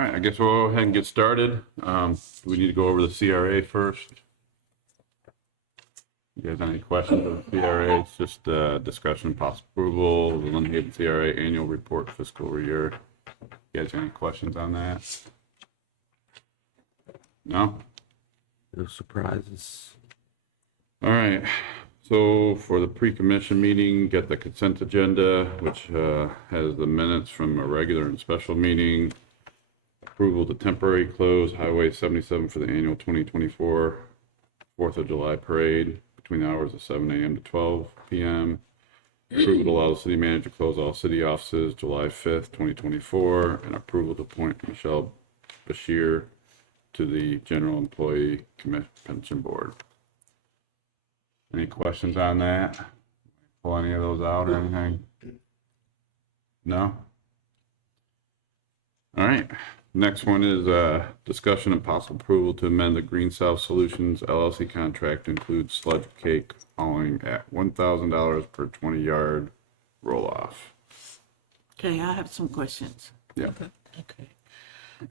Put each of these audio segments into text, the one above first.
right, I guess we'll go ahead and get started. Do we need to go over the CRA first? You guys have any questions on the CRA? It's just discussion and possible approval, the Lynn Haven CRA annual report fiscal year. You guys have any questions on that? No? No surprises. All right, so for the pre-commission meeting, get the consent agenda, which has the minutes from a regular and special meeting. Approval to temporary close Highway 77 for the annual 2024 4th of July parade between the hours of 7 a.m. to 12 p.m. Approval to allow the city manager to close all city offices July 5th, 2024, and approval to appoint Michelle Bashir to the General Employee Pension Board. Any questions on that? Pull any of those out or anything? No? All right. Next one is discussion and possible approval to amend the Green South Solutions LLC contract to include sludge cake hauling at $1,000 per 20-yard roll-off. Okay, I have some questions. Yeah. Okay.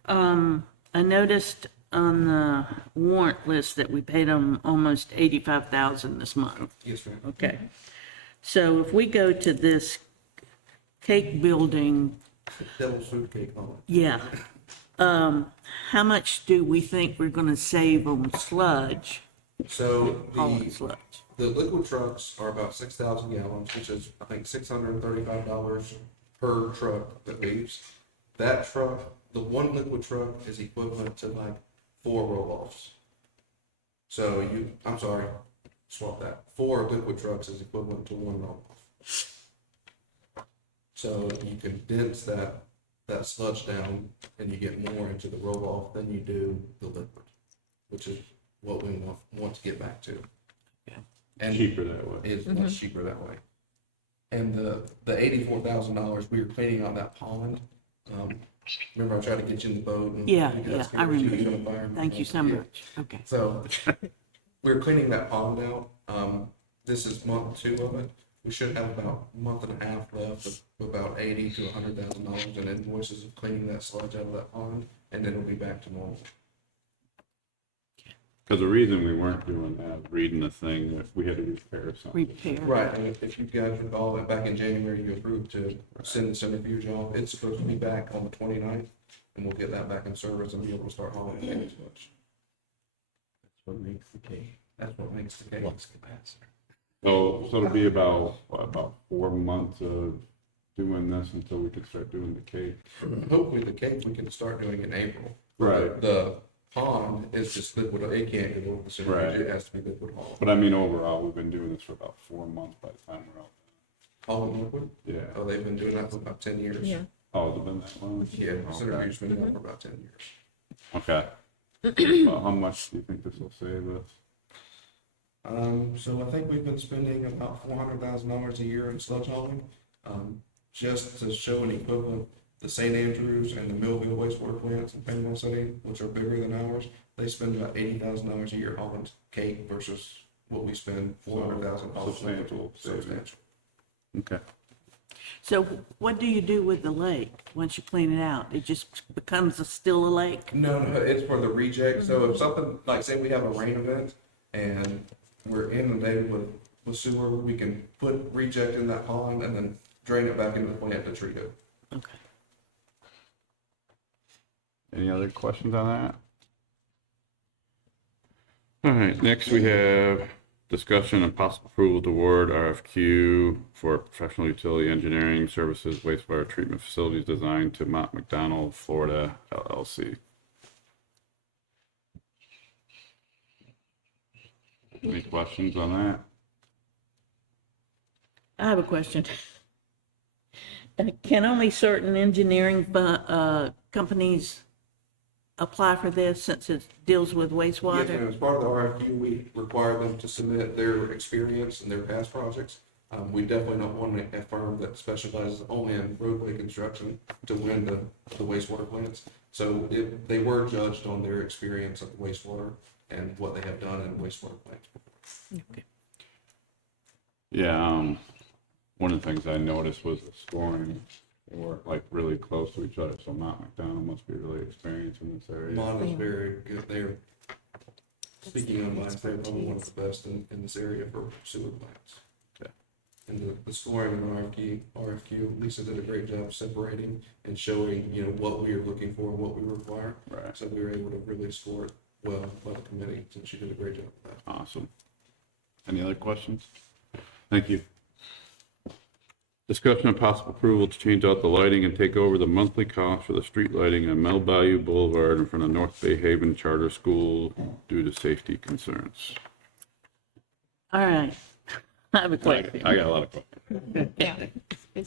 I noticed on the warrant list that we paid them almost $85,000 this month. Yes, ma'am. Okay. So if we go to this cake building, Devil's food cake on it. yeah, how much do we think we're gonna save on sludge, So hauling sludge? the liquid trucks are about 6,000 gallons, which is, I think, $635 per truck that leaves. That truck, the one liquid truck is equivalent to like 4 roll-offs. So I'm sorry, swap that. 4 liquid trucks is equivalent to 1 roll-off. So you condense that sludge down and you get more into the roll-off than you do the liquid, which is what we want to get back to. And Cheaper that way. it's much cheaper that way. And the $84,000, we were cleaning out that pond. Remember I tried to get you in the boat? And Yeah, you got yeah, scared I you remember. was on fire? Thank you so Yeah. much. Okay. So we were cleaning that pond out. This is month 2 of it. We should have about a month and a half left of about $80,000 to $100,000 in invoices of cleaning that sludge out of that pond, and then it'll be back to normal. Because the reason we weren't doing that, reading the thing, that we had to repair something. Repair. Right, and if you guys recall that back in January, you approved to send the centrifuge off. It's supposed to be back on the 29th, and we'll get that back in service and be able to start hauling again as much. That's what makes the cake. That's what makes the cake. Flux capacitor. So it'll be about 4 months of doing this until we can start doing the cake. Hopefully the cake we can start doing in April. Right. The pond is just liquid, it can't go over the centrifuge, Right. it has to be liquid haul. But I mean, overall, we've been doing this for about 4 months by the time we're out. All in liquid? Yeah. Oh, they've been doing that for about 10 years. Yeah. Oh, has it been that long? Yeah, Okay. centrifuge's been going for about 10 years. Okay. Well, how much do you think this will save us? So I think we've been spending about $400,000 a year in sludge hauling. Just to show an equivalent, the St. Andrews and the Millville wastewater plants in Panama City, which are bigger than ours, they spend about $80,000 a year hauling cake versus what we spend $400,000. Substantial savings. Substantial. Okay. So what do you do with the lake once you clean it out? It just becomes still a lake? No, it's for the reject. So if something, like say we have a rain event and we're inundated with sewer, we can put reject in that pond and then drain it back into the plant to treat it. Okay. Any other questions on that? All right, next we have discussion and possible approval to award RFQ for professional utility engineering services wastewater treatment facilities design to Mont McDonald, Florida LLC. Any questions on that? I have a question. Can only certain engineering companies apply for this since it deals with Yes, wastewater? ma'am. As part of the RFQ, we require them to submit their experience and their past projects. We definitely don't want a firm that specializes only in roadway construction to win the wastewater plants. So they were judged on their experience of wastewater and what they have done in wastewater plants. Okay. Yeah, one of the things I noticed was the scoring They work like really close to each other, so Mount McDonald must be really experienced in this area. Mon is very good. They're, speaking of mine, they're probably one of the best in this area for sewer plants. Okay. And the scoring in the RFQ, Lisa did a great job separating and showing, what we are looking for and what we require. Right. So we were able to really score it well by the committee, and she did a great job with that. Awesome. Any other questions? Thank you. Discussion of possible approval to change out the lighting and take over the monthly cost for the street lighting on Mel Bayou Boulevard in front of North Bay Haven Charter School due to safety concerns. All right. I have a question. I got a lot of questions. Yeah.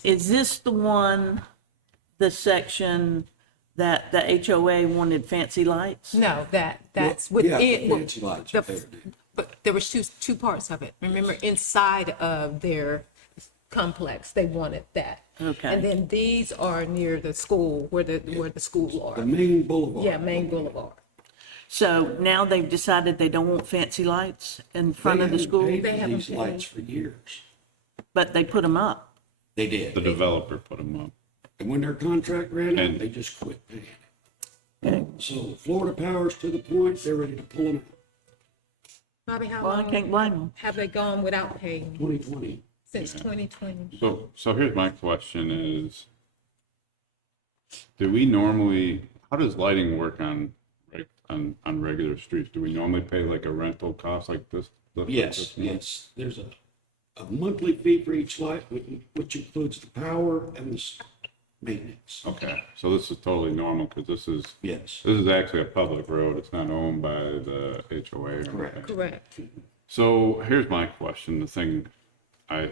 Is this the section that the HOA wanted fancy lights? No, that's Yeah, within. the fancy lights are there. But there was two parts of it. Remember, inside of their complex, they wanted that. Okay. And then these are near the school, where the schools The are. main boulevard. Yeah, Main Boulevard. So now they've decided they don't want fancy lights in front of the They school, haven't paid They for haven't these paid. lights for years. but they put them up. They did. The developer put them up. And when their contract ran out, And- they just quit paying it. So Florida Power's to the point, they're ready to pull them out. Bobby, how Well, I can't long blame them. have they gone without paying? 2020. Since 2020? So here's my question is, do we normally, how does lighting work on regular streets? Do we normally pay like a rental cost like this? Yes, yes. There's a monthly fee for each light, which includes the power and the maintenance. Okay, so this is totally normal because this Yes. is actually a public road. It's not owned by the HOA or Correct. anything. Correct. So here's my question. The thing a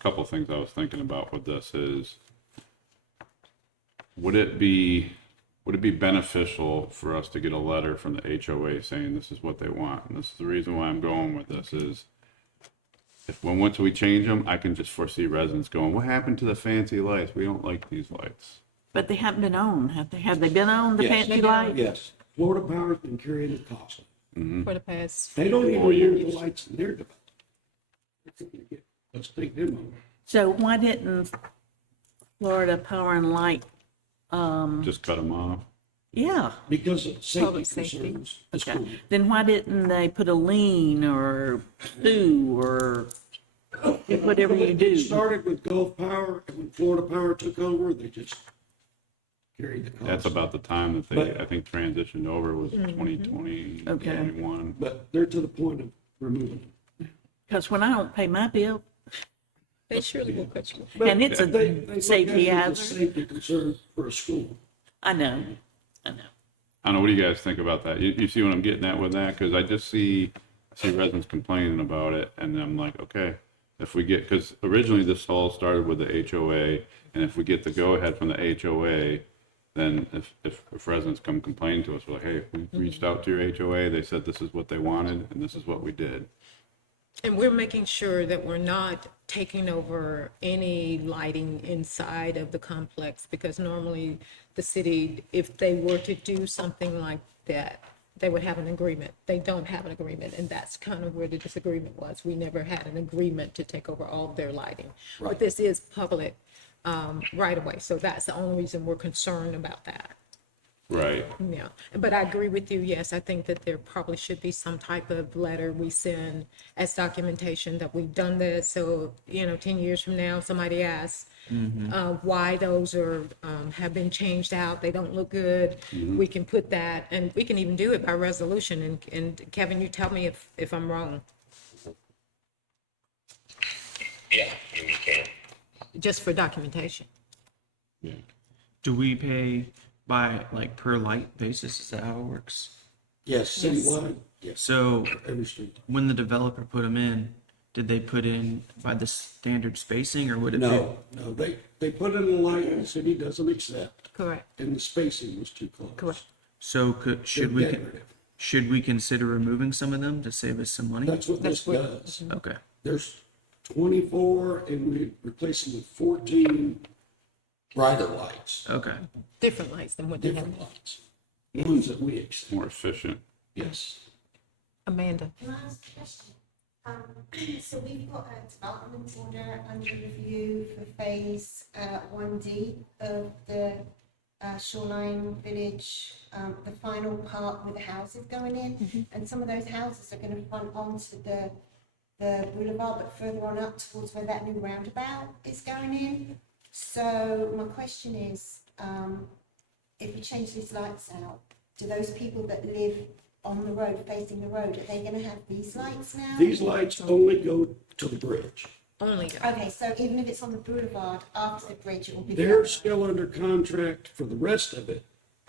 couple things I was thinking about with this is, would it be beneficial for us to get a letter from the HOA saying this is what they want? And this is the reason why I'm going with this is, once we change them, I can just foresee residents going, what happened to the fancy lights? We don't like these lights. But they haven't been on, have they? Have they been on, the Yes. fancy lights? Yes. Florida Power's been carrying the cost. For the past. They don't even 4 want years. the lights in their development. Let's take them over. So why didn't Florida Power and Light, Just cut them off. yeah, Because of Public safety safety. concerns. It's okay. cool. Then why didn't they put a lien or sue or whatever you It do? started with Gulf Power, and when Florida Power took over, they just carried the cost. That's about the time that they, But- I think, transitioned over was 2020, Okay. 21. But they're to the point of removing them. Because when I don't pay my bill, They surely will cut you. But and it's they look a at safety it as a hazard. Safety concern for a school. I know. I don't know, what do you guys think about that? You see what I'm getting at with that? Because I just see residents complaining about it, and I'm like, okay, if we get, because originally this all started with the HOA, and if we get the go-ahead from the HOA, then if residents come complaining to us, we're like, hey, we reached out to your HOA, they said this is what they wanted, and this is what we did. And we're making sure that we're not taking over any lighting inside of the complex, because normally the city, if they were to do something like that, they would have an agreement. They don't have an agreement, and that's kind of where the disagreement was. We never had an agreement to take over all of their lighting. But Right. this is public right away, so that's the only reason we're concerned about that. Right. Yeah, but I agree with you. Yes, I think that there probably should be some type of letter we send as documentation that we've done this. So, 10 years from now, somebody asks why those are, have been changed out, they don't look good. We can put that, and we can even do it by resolution. And Kevin, you tell me if I'm wrong, Yeah, you can. just for documentation. Yeah. Do we pay by like per light basis? Is that how it works? Yes, citywide, yes, So every street. when the developer put them in, did they put in by the standard spacing or would it No, they put in a light the city doesn't accept, Correct. and the spacing was too close. Correct. So They're decorative. should we consider removing some of them to save us some money? That's what this That's what- does. Okay. There's 24, and we replace them with 14 brighter lights, Okay. Different lights than what they have. different lights, ones that we accept. More efficient. Yes. Amanda, Can I ask a question? So we've got a development order under review for phase 1D of the Shoreline Village, the final part with the houses going in. And some of those houses are going to front onto the boulevard, but further on up towards where that new roundabout is going in. So my question is, if you change these lights out, do those people that live on the road, facing the road, are they gonna have these lights now? These lights only go to the bridge. Only, Okay, so even if it's on the boulevard after the bridge, it will be. They're still under contract for the rest of it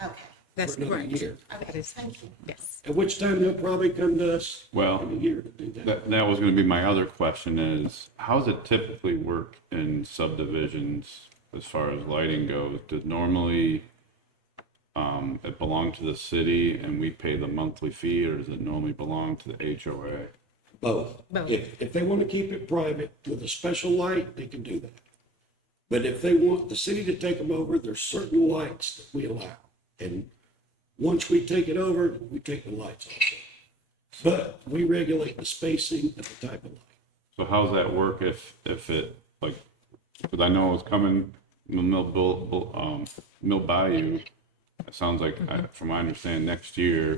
Okay, that's for another correct. year. That okay, is, thank you. yes. At which time they'll probably come to us Well, in a year to do that. that was gonna be my other question is, how does it typically work in subdivisions as far as lighting goes? Does normally, it belong to the city and we pay the monthly fee, or does it normally belong to the HOA? Both. Both. If they want to keep it private with a special light, they can do that. But if they want the city to take them over, there's certain lights that we allow. And once we take it over, we take the lights also. But we regulate the spacing and the type of light. So how's that work if it, like, because I know it's coming, Mill Bayou, it sounds like, from my understanding, next year,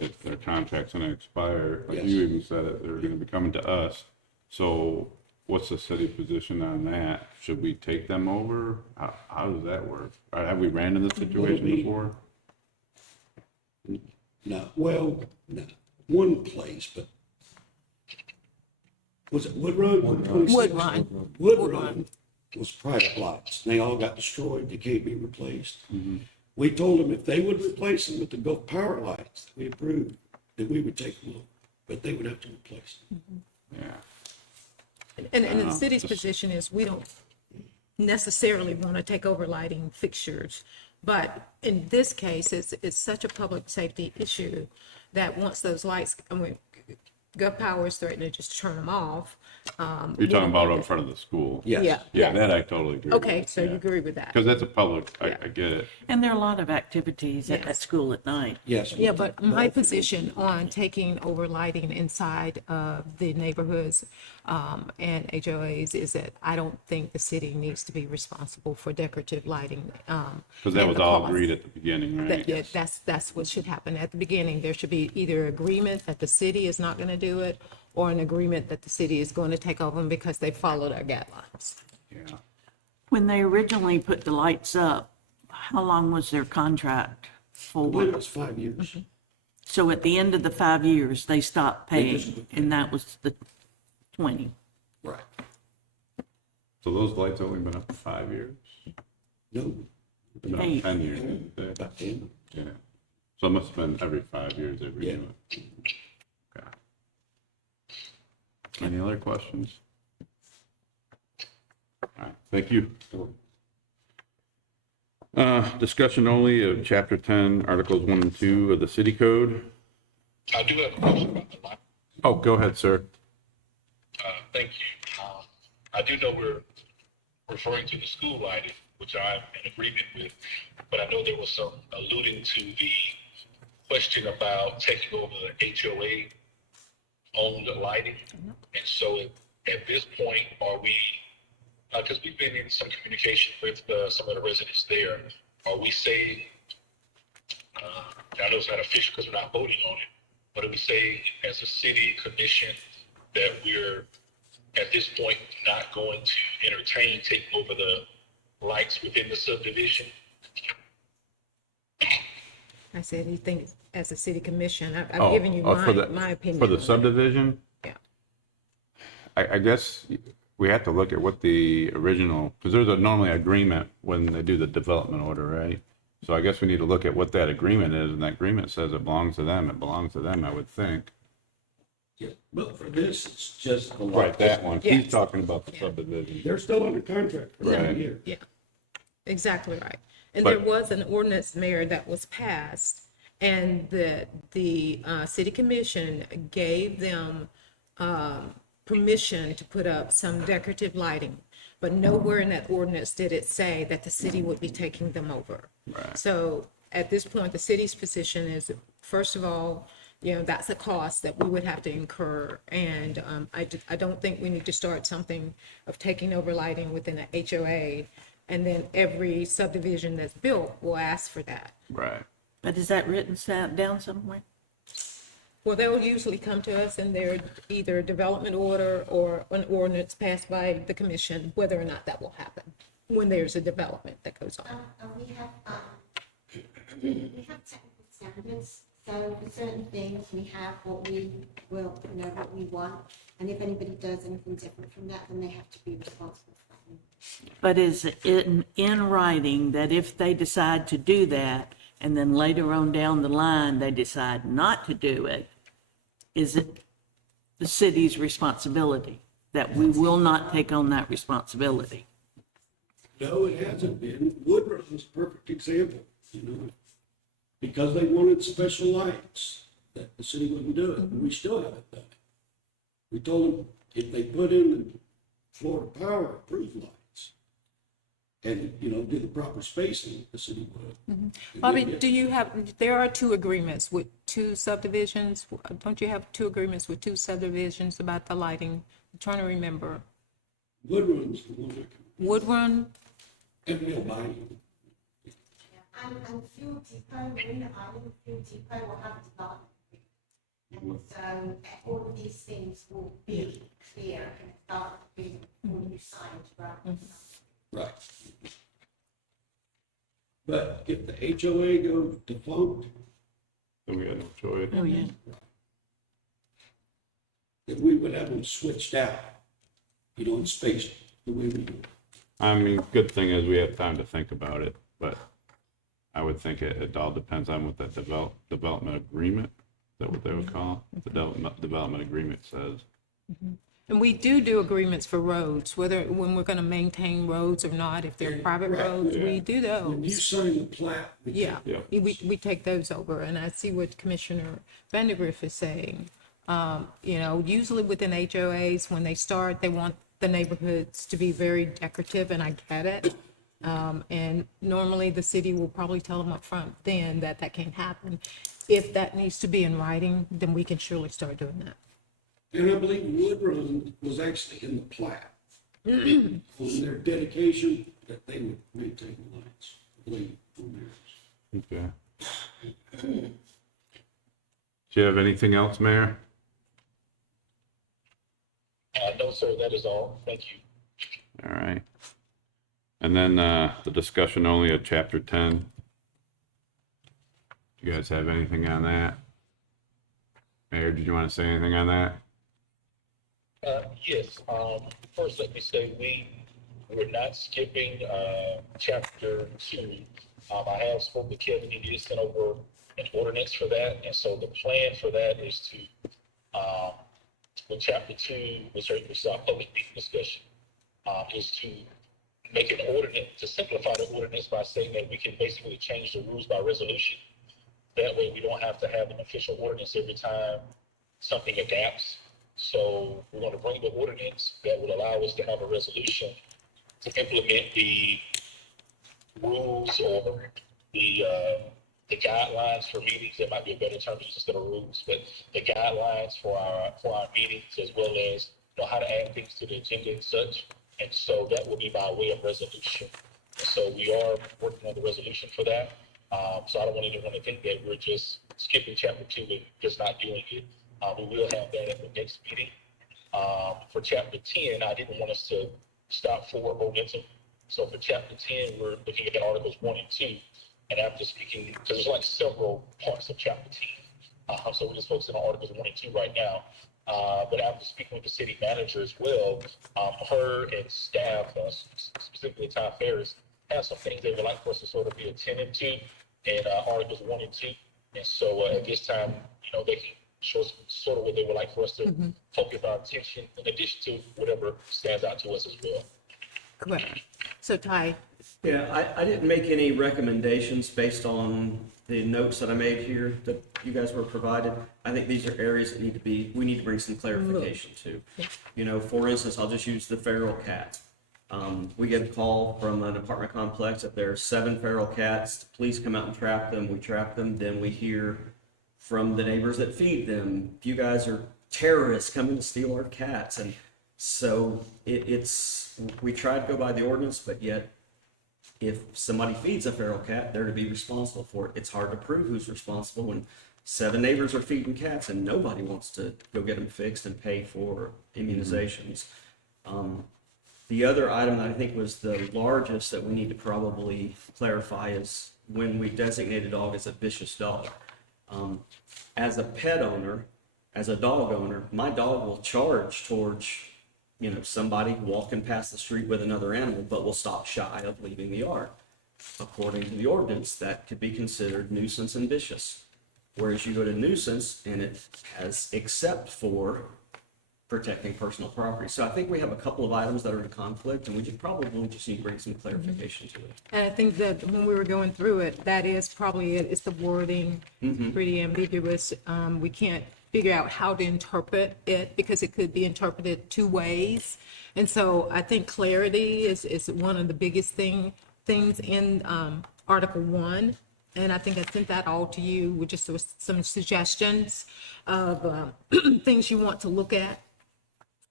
if their contract's gonna expire, like you Yes. even said it, they're gonna be coming to us. So what's the city position on that? Should we take them over? How does that work? Have we ran into this situation we- before? No, well, no, one place, but was it Wood Run? Wood Run. Wood Run was private lights. They all got destroyed. They can't be replaced. We told them if they would replace them with the Gulf Power lights that we approved, that we would take them over, but they would have to replace them. Yeah. And the city's just- position is we don't necessarily want to take over lighting fixtures. But in this case, it's such a public safety issue that once those lights, I mean, Gov Power is threatening to just turn them off. You're talking about up in front of the school? Yeah. Yeah, that I totally agree with. Okay, so you agree with that? Because that's a public, I Yeah. get it. And there are a lot of activities at Yes. school at night. Yes. Yeah, but my position on taking over lighting inside of the neighborhoods and HOAs is that I don't think the city needs to be responsible for decorative lighting. Because that was all agreed at the beginning, right? Yeah, that's what should happen at the beginning. There should be either agreement that the city is not going to do it or an agreement that the city is going to take over them because they followed our guidelines. Yeah. When they originally put the lights up, how long was their contract I believe it for? was 5 years. So at the end of the 5 years, they stopped They paying, just- and that was the 20. Right. So those lights only been up for 5 years? No, Been up 8. 10 years? Yeah. about 10. Yeah. So it must have been every 5 years they renew it. Okay. Any other questions? All right, thank you. Discussion only of Chapter 10, Articles 1 and 2 of the City Code. I do have a question about the light. Oh, go ahead, sir. Thank you. I do know we're referring to the school lighting, which I'm in agreement with, but I know there was some alluding to the question about taking over the HOA owned lighting. And so at this point, are we, because we've been in some communication with some of the residents there, are we saying, I know it's not official because we're not voting on it, but are we saying as a city commission that we're at this point not going to entertain taking over the lights within the subdivision? I said, you think as a city commission, I've Oh, given you for the- my opinion. For the on it. subdivision? Yeah. I guess we have to look at what the original, because there's a normally agreement when they do the development order, right? So I guess we need to look at what that agreement is, and that agreement says it belongs to them, I would think. Yeah, but for this, it's just the Right, lights. that one. Yes. He's talking about the subdivision. They're still under contract for Right. a year. Yeah, exactly right. And But- there was an ordinance, Mayor, that was passed, and the city commission gave them permission to put up some decorative lighting, but nowhere in that ordinance did it say that the city would be taking them over. Right. So at this point, the city's position is, first of all, you know, that's a cost that we would have to incur. And I don't think we need to start something of taking over lighting within an HOA, and then every subdivision that's built will ask for that. Right. But is that written down somewhere? Well, they'll usually come to us and they're either a development order or an ordinance passed by the commission, whether or not that will happen when there's a development that goes on. And we have technical standards, so for certain things, we have what we will, what we want. And if anybody does anything different from that, then they have to be responsible for that. But is it in writing that if they decide to do that, and then later on down the line, they decide not to do it, is it the city's responsibility that we will not take on that responsibility? No, it hasn't been. Woodrun's a perfect example, you know, because they wanted special lights, that the city wouldn't do it, and we still haven't done it. We told them if they put in the Florida Power approved lights and, you know, do the proper spacing, the city would. And Bobby, they did. do you have, there are two agreements with two subdivisions. Don't you have two agreements with two subdivisions about the lighting? I'm trying to remember. Woodrun's the one that can, Woodrun, and they'll buy you. And Fuel Depot, Marina Island Fuel Depot will have development. And so all of these things will be clear and start being when you sign, right? Right. But if the HOA goes defunct, Then we got no choice. Oh, yeah. then we would have them switched out, you know, and spaced the way we do. I mean, good thing is we have time to think about it, but I would think it all depends on what that development agreement, is that what they would call it? The development agreement says. and we do agreements for roads, whether, when we're gonna maintain roads or not, if they're private Right. roads, we do When you those. sign the plat. Yeah, Yeah. we take those over, and I see what Commissioner Vandergriff is saying. You know, usually within HOAs, when they start, they want the neighborhoods to be very decorative, and I get it. And normally the city will probably tell them up front then that that can't happen. If that needs to be in writing, then we can surely start doing that. And I believe Woodrun was actually in the plat. On their dedication that they would maintain the lights, I believe, on theirs. Okay. Do you have anything else, Mayor? No, sir, that is all. Thank you. All right. And then the discussion only at chapter 10. Do you guys have anything on that? Mayor, did you want to say anything on that? Yes, first let me say we're not skipping chapter 2. I have spoken to Kevin, he did send over an ordinance for that, and so the plan for that is to, with chapter 2, which is our public meeting discussion, is to make an ordinance, to simplify the ordinance by saying that we can basically change the rules by resolution. That way we don't have to have an official ordinance every time something adapts. So we're going to bring the ordinance that would allow us to have a resolution to implement the rules or the guidelines for meetings. There might be a better term to use instead of rules, but the guidelines for our meetings, as well as, you know, how to add things to the agenda and such. And so that will be by way of resolution. So we are working on the resolution for that. So I don't want anyone to think that we're just skipping chapter 2 and just not doing it. We will have that at the next meeting. For chapter 10, I didn't want us to stop forward momentum. So for chapter 10, we're looking at Articles 1 and 2. And after speaking, because there's like several parts of chapter 10. So we're just focusing on Articles 1 and 2 right now. But after speaking with the city manager as well, her and staff, specifically Ty Ferris, have some things they would like for us to sort of be attentive to in Articles 1 and 2. And so at this time, you know, they can show us sort of what they would like for us to focus our attention, in addition to whatever stands out to us as well. Correct. So Ty, Yeah, I didn't make any recommendations based on the notes that I made here that you guys were provided. I think these are areas that we need to bring some clarification to. You know, for instance, I'll just use the feral cat. We get a call from an apartment complex that there are 7 feral cats. Please come out and trap them. We trap them. Then we hear from the neighbors that feed them. You guys are terrorists coming to steal our cats. And so we try to go by the ordinance, but yet if somebody feeds a feral cat, they're to be responsible for it. It's hard to prove who's responsible when 7 neighbors are feeding cats and nobody wants to go get them fixed and pay for immunizations. The other item that I think was the largest that we need to probably clarify is when we designate a dog as a vicious dog. As a pet owner, as a dog owner, my dog will charge towards, somebody walking past the street with another animal, but will stop shy of leaving the yard. According to the ordinance, that could be considered nuisance and vicious. Whereas you go to nuisance and it has except for protecting personal property. So I think we have a couple of items that are in conflict, and we probably just need to bring some clarification to it. And I think that when we were going through it, that is probably it. It's the wording, pretty ambiguous. We can't figure out how to interpret it because it could be interpreted 2 ways. And so I think clarity is one of the biggest things in Article 1. And I think I sent that all to you with just some suggestions of things you want to look at.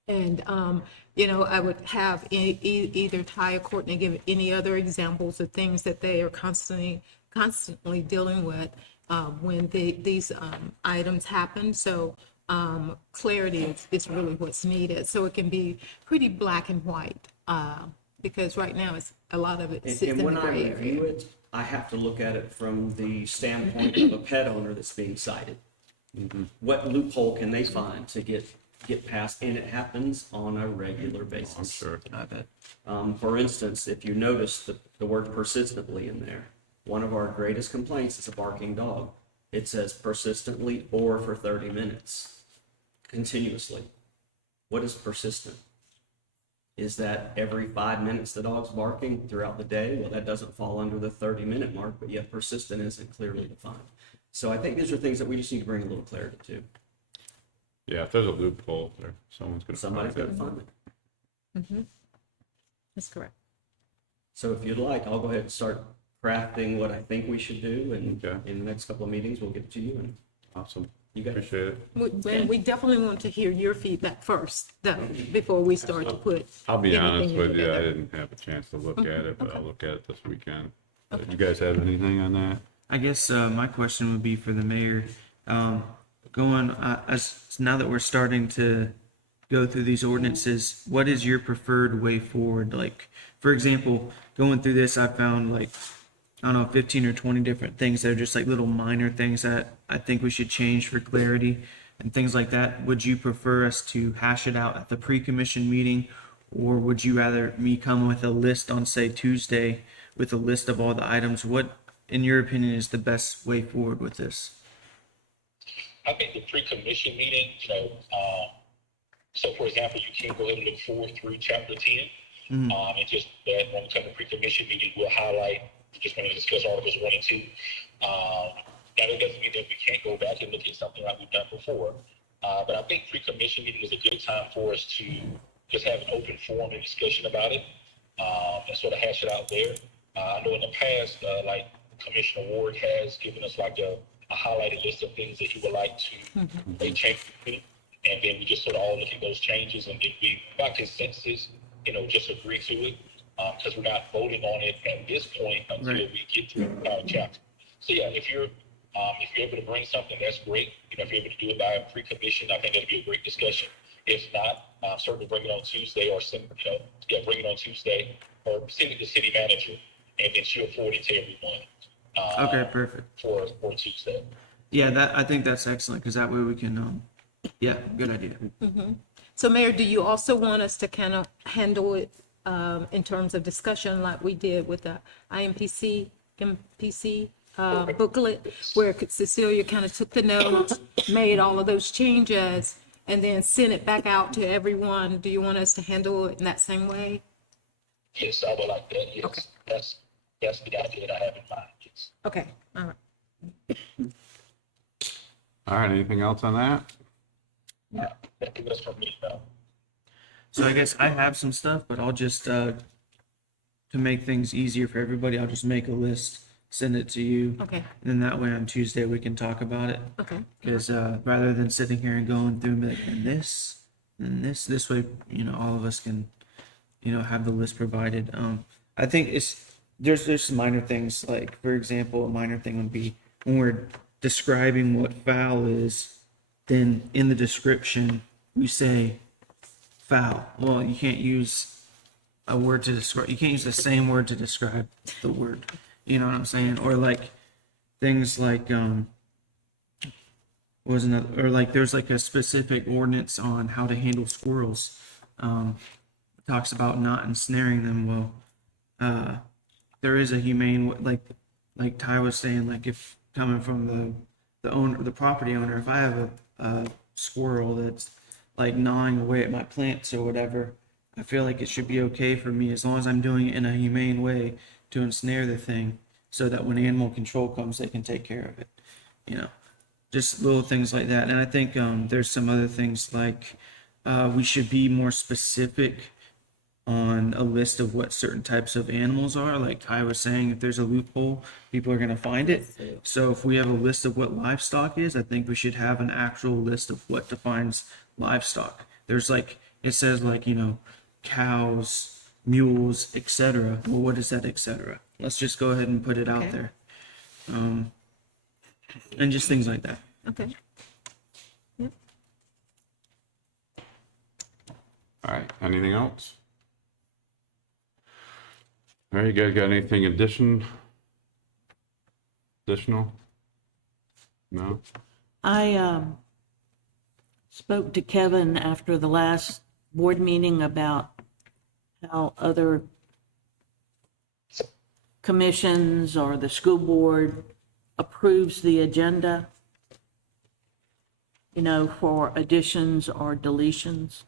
And, I would have either Ty or Courtney give any other examples of things that they are constantly dealing with when these items happen. So clarity is really what's needed. So it can be pretty black and white because right now a lot of it sits in the when I gray review area. it, I have to look at it from the standpoint of a pet owner that's being cited. What loophole can they find to get past? And it happens on a regular basis. I'm sure. I bet. For instance, if you notice the word persistently in there, one of our greatest complaints is a barking dog. It says persistently or for 30 minutes, continuously. What is persistent? Is that every 5 minutes the dog's barking throughout the day? Well, that doesn't fall under the 30-minute mark, but yet persistent isn't clearly defined. So I think these are things that we just need to bring a little clarity to. Yeah, if there's a loophole there, someone's Somebody's got to find it. find it. That's correct. So if you'd like, I'll go ahead and start crafting what I think we should do, and Okay. in the next couple of meetings, we'll get it to you, and Awesome. you got it. Appreciate it. And we definitely want to hear your feedback first, though, before we start to put. I'll be anything honest with you, I together. didn't have a chance to look at it, but I'll look at it this weekend. You guys have anything on that? I guess my question would be for the mayor. As now that we're starting to go through these ordinances, what is your preferred way forward? Like, for example, going through this, I found like, I don't know, 15 or 20 different things that are just like little minor things that I think we should change for clarity and things like that. Would you prefer us to hash it out at the pre-commission meeting, or would you rather me come with a list on, say, Tuesday with a list of all the items? What, in your opinion, is the best way forward with this? I think the pre-commission meeting, so for example, you can go ahead and look forward through chapter 10. And just that when we come to pre-commission meeting, we'll highlight, we're just going to discuss articles 1 and 2. Now that doesn't mean that we can't go back and look at something like we've done before. But I think pre-commission meeting is a good time for us to just have an open forum and discussion about it and sort of hash it out there. I know in the past, like Commissioner Ward has given us like a highlighted list of things that he would like to make changes to, and then we just sort of all look at those changes, and then we, by consensus, just agree to it, because we're not voting on it at this point until we get to our chapter. So yeah, if you're able to bring something, that's great. If you're able to do it by pre-commission, I think that'd be a great discussion. If not, certainly bring it on Tuesday, or bring it on Tuesday, or send it to the city manager, and then she'll forward it to everyone. Okay, perfect. For Tuesday. Yeah, I think that's excellent, because that way we can, yeah, good idea. So Mayor, do you also want us to kind of handle it in terms of discussion like we did with the MPC booklet, where Cecilia kind of took the notes, made all of those changes, and then sent it back out to everyone? Do you want us to handle it in that same way? Yes, I would like that. Yes, Okay. That's the idea that I have in mind. Yes. Okay, all right. All right, anything else on that? That's from me now. So I guess I have some stuff, but I'll just, to make things easier for everybody, I'll just make a list send it to you. Okay, And then that way on Tuesday we can talk about it. okay. Because rather than sitting here and going through and be like, and this way, all of us can, have the list provided. I think there's some minor things, like, for example, a minor thing would be when we're describing what foul is, then in the description, we say foul. Well, you can't use a word to describe, you can't use the same word to describe the word. You know what I'm saying? Or like things like, was another, or like there's like a specific ordinance on how to handle squirrels. It talks about not ensnaring them. Well, there is a humane, like Ty was saying, like if coming from the owner, the property owner, if I have a squirrel that's like gnawing away at my plants or whatever, I feel like it should be okay for me, as long as I'm doing it in a humane way, to ensnare the thing so that when animal control comes, they can take care of it. Just little things like that. And I think there's some other things like we should be more specific on a list of what certain types of animals are. Like Ty was saying, if there's a loophole, people are going to find it. So if we have a list of what livestock is, I think we should have an actual list of what defines livestock. There's like, it says like, cows, mules, etc. Well, what is that, etc.? Let's just go ahead and put it out Okay. there. And just things like that. Okay. All right, anything else? All right, you guys got anything additional? No? I spoke to Kevin after the last board meeting about how other commissions or the school board approves the agenda, for additions or deletions.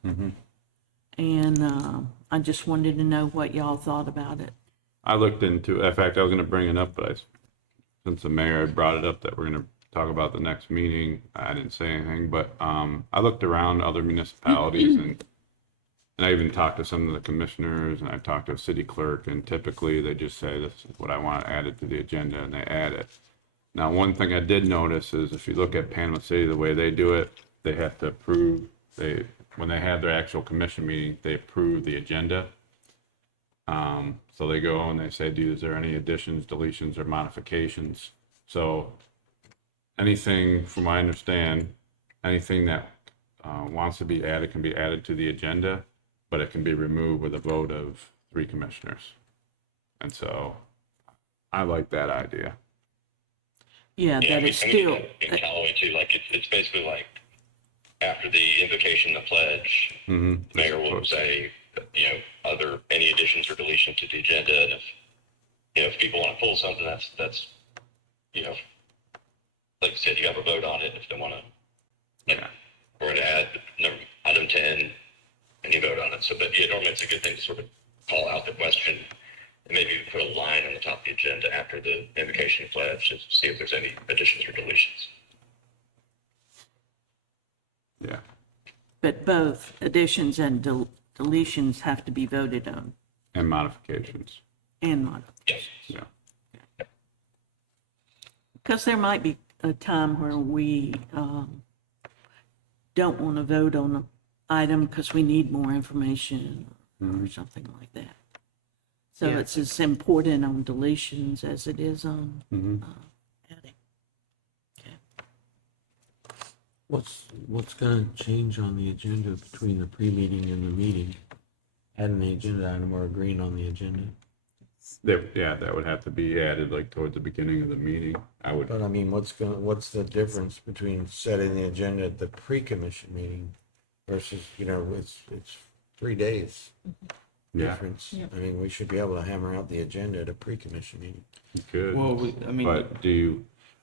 And I just wanted to know what y'all thought about it. I looked into, in fact, I was gonna bring it up, but since the mayor had brought it up that we're gonna talk about the next meeting, I didn't say anything, but, I looked around other municipalities and I even talked to some of the commissioners and I talked to a city clerk, and typically they just say, this is what I want added to the agenda, and they add it. Now, one thing I did notice is if you look at Panama City, the way they do it, they have to approve, when they have their actual commission meeting, they approve the agenda. So they go and they say, is there any additions, deletions, or modifications? So anything, from what I understand, anything that wants to be added can be added to the agenda, but it can be removed with a vote of 3 commissioners. And so I like that idea. Yeah, Yeah, that I it's mean, still, in Callaway too, like it's basically like after the invocation, the pledge, the mayor will say, any additions or deletions to the agenda, and if people want to pull something, that's like you said, you have a vote on it if they want to. Yeah. Or to add item 10, and you vote on it. So, but yeah, normally it's a good thing to sort of call out the question and maybe put a line on the top of the agenda after the invocation and pledge to see if there's any additions or deletions. Yeah. but both additions and deletions have to be voted on And modifications. and modified. Yes. Yeah. Because there might be a time where we don't want to vote on an item because we need more information or something like that. So Yeah. it's as important on deletions as it is on adding. Okay. What's gonna change on the agenda between the pre-meeting and the meeting? Adding the agenda item or agreeing on the agenda? That would have to be added like towards the beginning of the meeting. But I mean, what's the difference between setting the agenda at the pre-commission meeting versus, it's 3 days Yeah, difference. I mean, we should be able to hammer out the agenda at a pre-commission meeting. you could. Well, But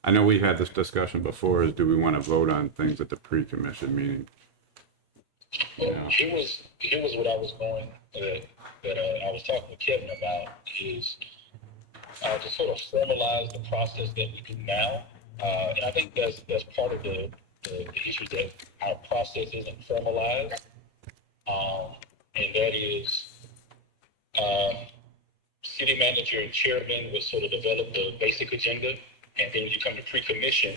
I know we had this discussion before, is do we want to vote on things at the pre-commission meeting? Well, here's what I was going that I was talking with Kevin about is to sort of formalize the process that we do now, and I think that's part of the issue, that our process isn't formalized, and that is city manager and chairman would sort of develop the basic agenda, and then when you come to pre-commission,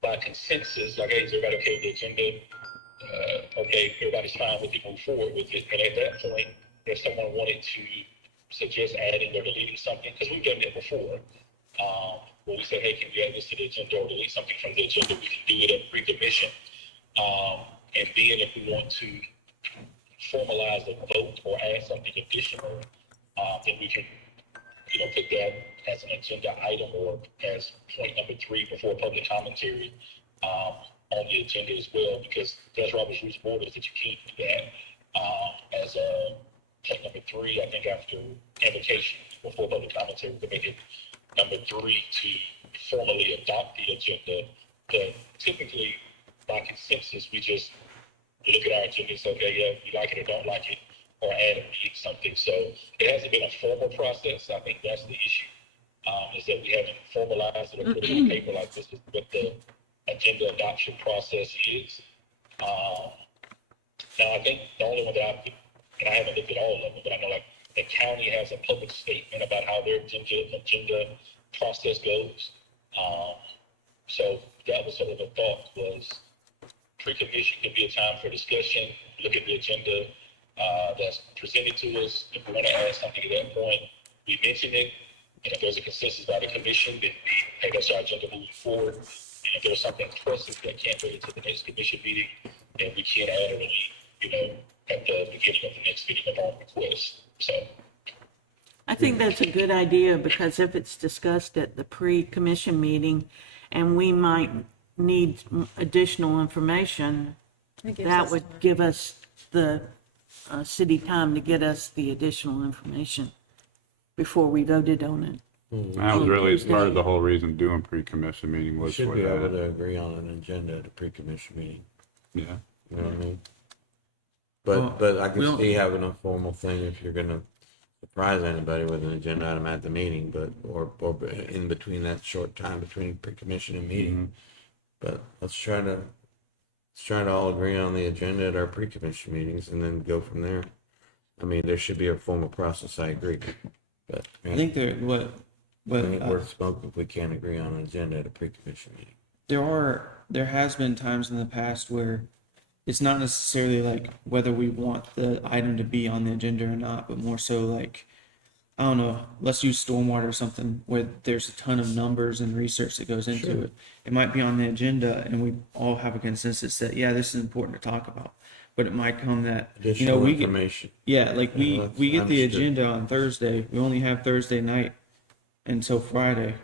by consensus, like, hey, is everybody okay with the agenda? Okay, everybody's fine with it, move forward with it. And at that point, if someone wanted to suggest adding or deleting something, because we've done that before, where we say, hey, can you add this to the agenda or delete something from the agenda? We can do it at pre-commission. And then if we want to formalize a vote or add something additional, then we can, put that as an agenda item or as point number 3 before public commentary on the agenda as well, because there's Robert's Rules of Order that you can't do that as a point number 3. I think after invocation before public commentary, we can make it number 3 to formally adopt the agenda. But typically, by consensus, we just look at our agenda and say, okay, yeah, you like it or don't like it, or add or delete something. So it hasn't been a formal process. I think that's the issue, is that we haven't formalized it or put it on paper like this is what the agenda adoption process is. Now, I think the only one that and I haven't looked at all of them, but I know like the county has a public statement about how their agenda process goes. So that was sort of the thought, was pre-commission could be a time for discussion, look at the agenda that's presented to us. If we want to add something at that point, we mention it. And if there's a consensus by the commission, then we hey, that's our agenda moving forward. And if there's something pressing that can't wait until the next commission meeting, then we can't add it, at the beginning of the next meeting upon request. So I think that's a good idea, because if it's discussed at the pre-commission meeting and we might need additional information, that would give us the city time to get us the additional information before we voted on it. That was really part of the whole reason doing pre-commission meeting We was should for be able that. to agree on an agenda at a pre-commission meeting, Yeah. you know what I mean? Well, But I can we'll- see having a formal thing if you're gonna surprise anybody with an agenda item at the meeting, but, or in between that short time between pre-commission and meeting. But let's try to all agree on the agenda at our pre-commission meetings and then go from there. I mean, there should be a formal process, I agree, but I think it ain't worth smoke if we can't agree on an agenda at a pre-commission meeting. there has been times in the past where it's not necessarily like whether we want the item to be on the agenda or not, but more so like, I don't know, let's use stormwater or something where there's a ton of numbers and research that goes into it. It might be on the agenda and we all have a consensus that, yeah, this is important to talk about. But it might come that, Additional we get, information. yeah, like Yeah, we that's get the understood. agenda on Thursday. We only have Thursday night until Friday.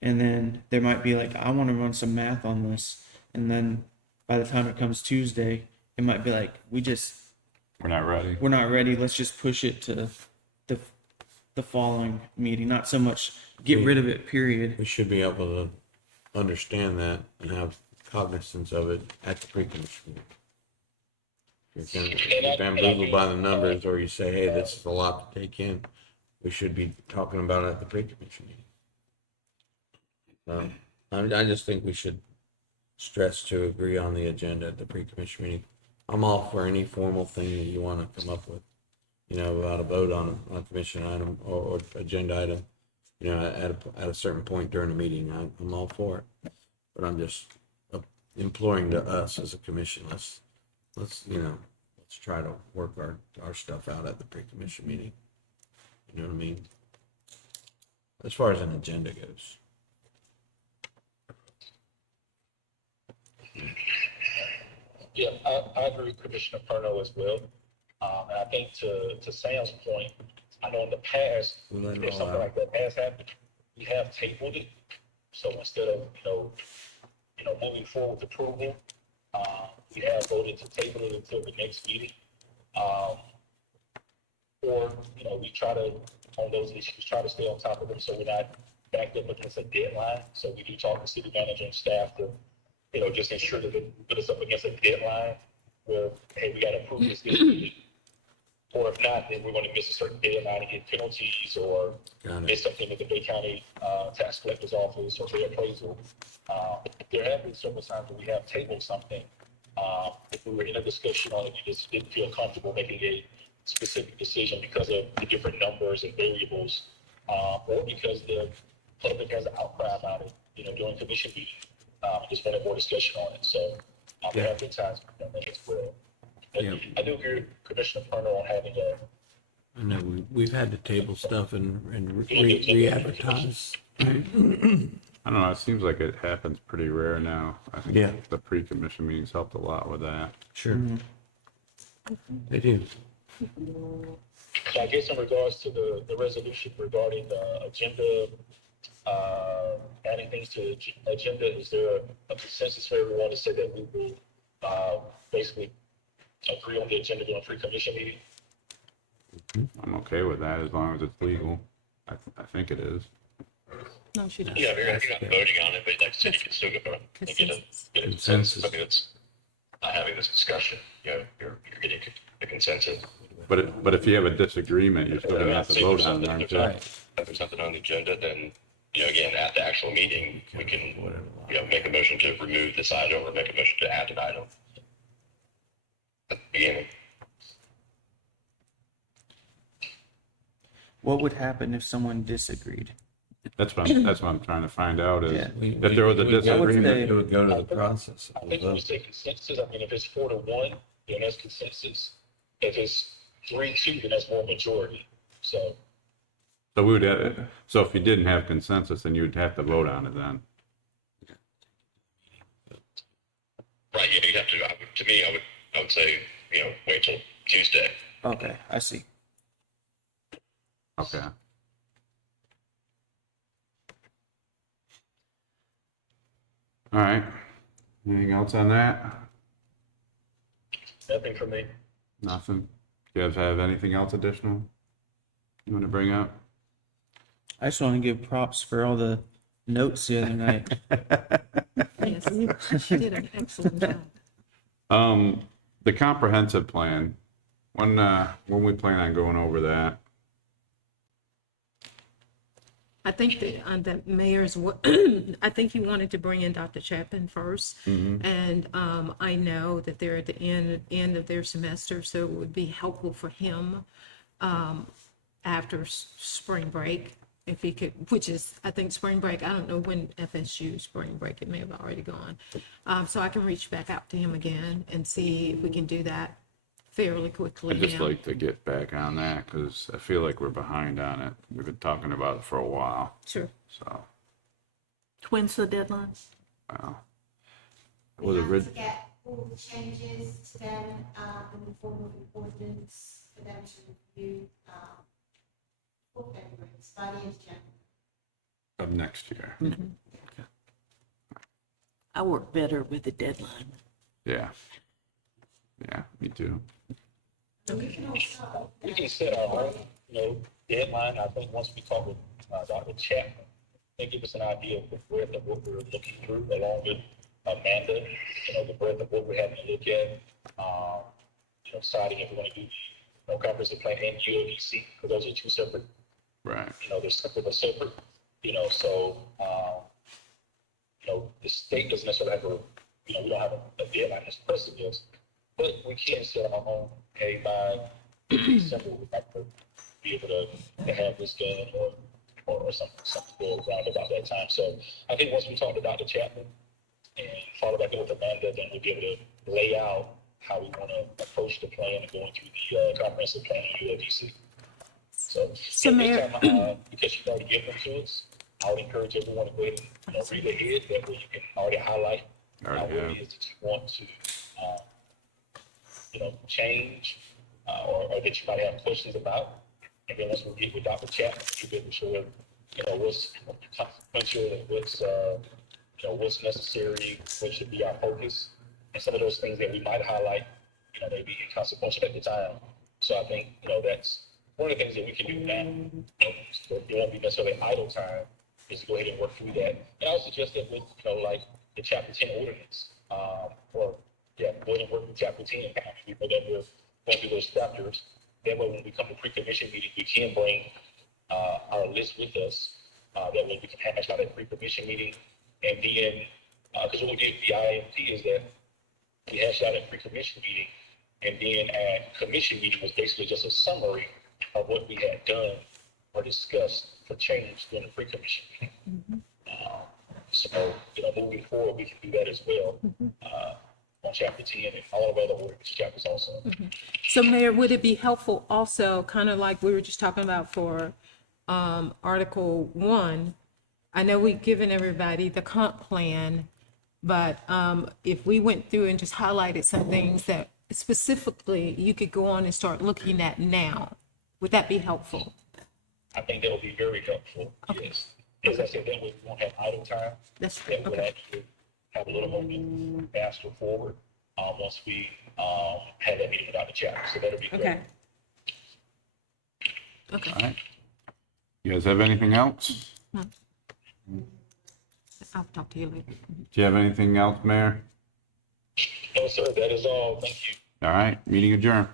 And then there might be like, I want to run some math on this. And then by the time it comes Tuesday, it might be like, We're not ready. we're not ready. Let's just push it to the following meeting. Not so much get rid of it, period. We should be able to understand that and have cognizance of it at the pre-commission meeting. If you're bamboozled by the numbers, or you say, hey, this is a lot to take in, we should be talking about it at the pre-commission meeting. I just think we should stress to agree on the agenda at the pre-commission meeting. I'm all for any formal thing that you want to come up with, about a vote on a commission item or agenda item, at a certain point during the meeting. I'm all for it, but I'm just imploring to us as a commission, let's try to work our stuff out at the pre-commission meeting. You know what I mean? As far as an agenda goes. yeah, I agree with Commissioner Perno as well. And I think to Sam's point, I know in the past, We'll let it if all something out. like that has happened, we have tabled it. So instead of, moving forward with approval, we have voted to table it until the next meeting. Or, we try to, on those issues, try to stay on top of them so we're not backed up against a deadline. So we do talk to city manager and staff to, just ensure that they put us up against a deadline where, hey, we got to approve this meeting. Or if not, then we're going to miss a certain deadline and get penalties or Got it. miss something with the Bay County Tax Collector's Office or their appraisal. There have been several times where we have tabled something. If we were in a discussion on it, you just didn't feel comfortable making a specific decision because of the different numbers and variables, or because the public has an outcry about it, during commission meeting. Just wanted more discussion on it. So there have been times that as well. But Yeah. I do agree with Commissioner Turner on having a, I know we've had to table stuff and re-advertise. I don't know, it seems like it happens pretty rare now. I think Yeah. the pre-commission meetings helped a lot with that. Sure. They do. so I guess in regards to the resolution regarding the agenda, adding things to the agenda, is there a consensus for everyone to say that we will basically agree on the agenda during pre-commission meeting? I'm okay with that as long as it's legal. I think it is. No, she doesn't. Yeah, you're not voting on it, but like I said, you can still get a Consensus. Consensus. I mean, it's not having this discussion, you're getting a consensus. But if you have a disagreement, you're still gonna have to vote on it, aren't you? If there's something on the agenda, then, again, at the actual meeting, we can, make a motion to remove this item or make a motion to add an item. At the beginning. What would happen if someone disagreed? That's what I'm trying to find out is, Yeah. if there was a We- we- disagreement, It would go to the process I of the think we vote. say consensus. I mean, if it's 4-1, then that's consensus. If it's 3-2, then that's more majority. So, so we would have, so if you didn't have consensus, then you'd have to vote on it then. right, yeah, you'd have to, to me, I would say, wait till Tuesday. Okay, I see. Okay. All right. Anything else on that? Nothing for me. Nothing? You guys have anything else additional you want to bring up? I just want to give props for all the notes the other night. Yes, you did an excellent job. The comprehensive plan, when we plan on going over that? I think that mayor's, I think you wanted to bring in Dr. Chapman first. And I know that they're at the end of their semester, so it would be helpful for him after spring break, if he could, which is, I think, spring break. I don't know when FSU spring break, it may have already gone. So I can reach back out to him again and see if we can do that fairly quickly. I'd just now. like to get back on that because I feel like we're behind on it. We've been talking about it for a while, Sure. so, When's the deadline? well. We Was it have rid- to get all the changes to them in the form of an ordinance for them to review for February, it's by the end of January. of next year? I work better with a deadline. Yeah. Yeah, me too. So we can all start. We can set our own, deadline. I think once we talk with Dr. Chapman, they give us an idea of the breadth of what we're looking through, along with Amanda, the breadth of what we're having to look at. Deciding if we want to do the comprehensive plan and UODC, because those are two separate, Right. they're separate but separate, so, the state doesn't necessarily have we don't have a deadline that's pressing us, but we can set our own, hey, by December, we'd like to be able to have this done or something go around about that time. So I think once we talk to Dr. Chapman and follow back up with Amanda, then we'll be able to lay out how we want to approach the plan and going through the comprehensive plan and UODC. So at Mayor- this time, because you've already given them to us, I would encourage everyone to go ahead and read ahead, that way you can already highlight what Already have. it is that you want to, change, or that you might have questions about. And then once we get with Dr. Chapman, you can show, what's consequential and what's necessary, what should be our focus. And some of those things that we might highlight, maybe inconsequential at the time. So I think, that's one of the things that we can do now. It won't be necessarily idle time, is to go ahead and work through that. And I would suggest that with, like the chapter 10 ordinance, go ahead and work with chapter 10. We know that we're going through those chapters. That way, when we come to pre-commission meeting, we can bring our list with us. That way, we can hash out at pre-commission meeting. And then, because what we did with the IMP is that we hashed out at pre-commission meeting, And then at commission meeting was basically just a summary of what we had done or discussed for change during the pre-commission meeting. So, moving forward, we can do that as well, on chapter 10 and all of our other ordinance chapters also. So Mayor, would it be helpful also, kind of like we were just talking about for Article 1? I know we've given everybody the comp plan, but if we went through and just highlighted some things that specifically you could go on and start looking at now, would that be helpful? I think that will be very helpful, yes. As I said, then we won't have idle time. That's That would okay. actually have a little more faster forward, once we, have that meeting without the chapter, so that'll be great. Okay. Okay. All right. You guys have anything else? I'll talk to you later. Do you have anything else, Mayor? No, sir, that is all, thank you. All right, meeting adjourned.